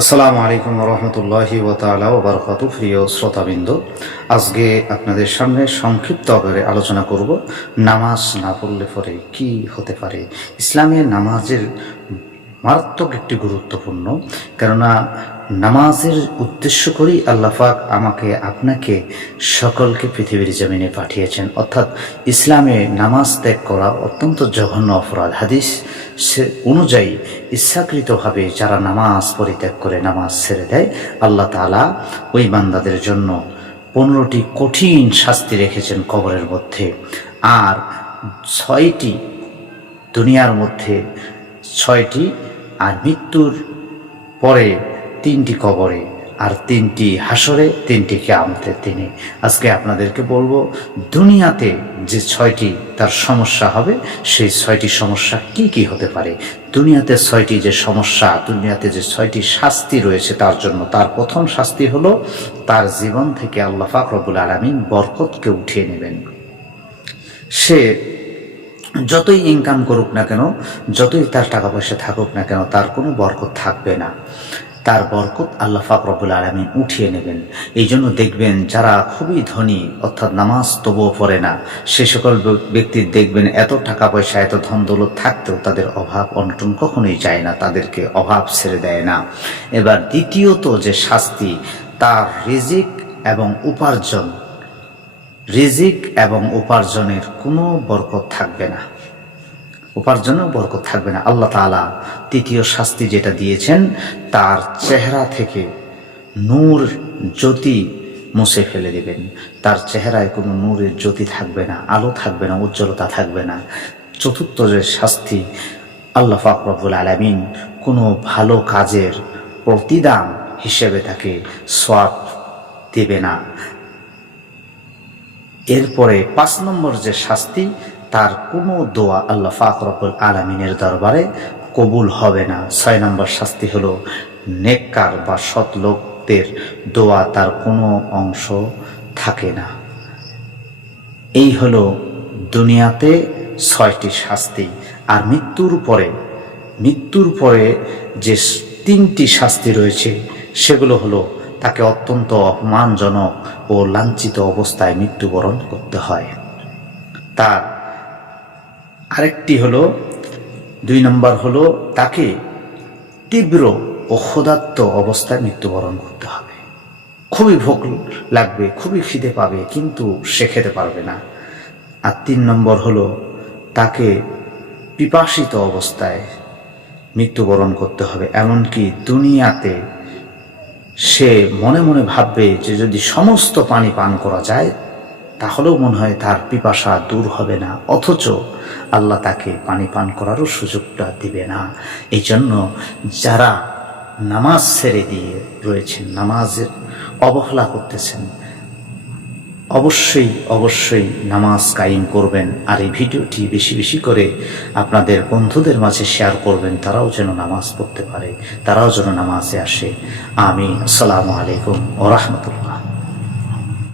আসসালামু আলাইকুম রহমতুল্লাহি ওয়া তাআলা ওয়া বারাকাতুহু। প্রিয় শ্রোতাবৃন্দ, আজকে আপনাদের সামনে সংক্ষিপ্ত আকারে আলোচনা করব নামাজ না পড়লে পরে কি হতে পারে। ইসলামে নামাজের মারাত্মক একটি গুরুত্বপূর্ণ, কেননা নামাজের উদ্দেশ্য করেই আল্লাহ পাক আমাকে আপনাকে সকলকে পৃথিবীর জমিনে পাঠিয়েছেন। অর্থাৎ ইসলামে নামাজ ত্যাগ করা অত্যন্ত জঘন্য অপরাধ। হাদিস অনুযায়ী ইচ্ছাকৃতভাবে যারা নামাজ পরিত্যাগ করে, নামাজ ছেড়ে দেয়, আল্লাহ তাআলা ওই বান্দাদের জন্য 15টি কঠিন শাস্তি রেখেছেন কবরের মধ্যে। আর 6টি দুনিয়ার মধ্যে, 6টি, আর মৃত্যুর পরে 3টি কবরে, আর 3টি হাসরে, 3টি কিয়ামতের দিনে। আজকে আপনাদেরকে বলবো দুনিয়াতে যে 6টি তার সমস্যা হবে, সেই 6টি সমস্যা কি কি হতে পারে। দুনিয়াতে 6টি যে সমস্যা, দুনিয়াতে যে 6টি শাস্তি রয়েছে তার জন্য, তার প্রথম শাস্তি হলো তার জীবন থেকে আল্লাহ পাক রব্বুল আলামিন বরকতকে উঠিয়ে নেবেন। সে যতই ইনকাম করুক না কেন, যতই তার টাকা পয়সা থাকুক না কেন, তার কোনো বরকত থাকবে না। তার বরকত আল্লাহ পাক রব্বুল আলামিন উঠিয়ে নেবেন। এই জন্য দেখবেন যারা খুবই ধনী, অর্থাৎ নামাজ তবুও পড়ে না, সে সকল ব্যক্তির দেখবেন এত টাকা পয়সা, এত ধন দৌলত থাকতেও তাদের অভাব অনটন কখনোই যায় না, তাদেরকে অভাব ছেড়ে দেয় না। এবার দ্বিতীয়ত যে শাস্তি, তার রিজিক এবং উপার্জনের কোনো বরকত থাকবে না, উপার্জনেও বরকত থাকবে না। আল্লাহ তাআলা তৃতীয় শাস্তি যেটা দিয়েছেন, তার চেহারা থেকে নূর জ্যোতি মুছে ফেলে দেবেন। তার চেহারায় কোনো নূরের জ্যোতি থাকবে না, আলো থাকবে না, উজ্জ্বলতা থাকবে না। চতুর্থ যে শাস্তি, আল্লাহ পাক রব্বুল আলামিন কোনো ভালো কাজের প্রতিদান হিসেবে তাকে সওয়াব দেবে না। এরপরে 5 নম্বর যে শাস্তি, তার কোনো দোয়া আল্লাহ পাক রব্বুল আলামিনের দরবারে কবুল হবে না। 6 নম্বর শাস্তি হলো নেককার বা সৎ লোকদের দোয়া তার কোনো অংশ থাকে না। এই হলো দুনিয়াতে 6টি শাস্তি। আর মৃত্যুর পরে যে 3টি শাস্তি রয়েছে, সেগুলো হলো তাকে অত্যন্ত অপমানজনক ও লাঞ্ছিত অবস্থায় মৃত্যুবরণ করতে হয়। তার আরেকটি হলো, 2 নম্বর হলো তাকে তীব্র ও ক্ষুধার্ত অবস্থায় মৃত্যুবরণ করতে হবে। খুবই ভোক লাগবে, খুবই খিদে পাবে, কিন্তু সে খেতে পারবে না। আর 3 নম্বর হলো তাকে পিপাসিত অবস্থায় মৃত্যুবরণ করতে হবে। এমনকি দুনিয়াতে সে মনে মনে ভাববে যে যদি সমস্ত পানি পান করা যায় তাহলেও মনে হয় তার পিপাসা দূর হবে না, অথচ আল্লাহ তাকে পানি পান করারও সুযোগটা দিবে না। এই জন্য যারা নামাজ ছেড়ে দিয়ে রয়েছেন, নামাজের অবহেলা করতেছেন, অবশ্যই নামাজ কায়েম করবেন। আর এই ভিডিওটি বেশি বেশি করে আপনাদের বন্ধুদের মাঝে শেয়ার করবেন, তারাও যেন নামাজ পড়তে পারে, তারাও যেন নামাজে আসে। আমিন। আসসালামু আলাইকুম ওয়া রাহমাতুল্লাহ।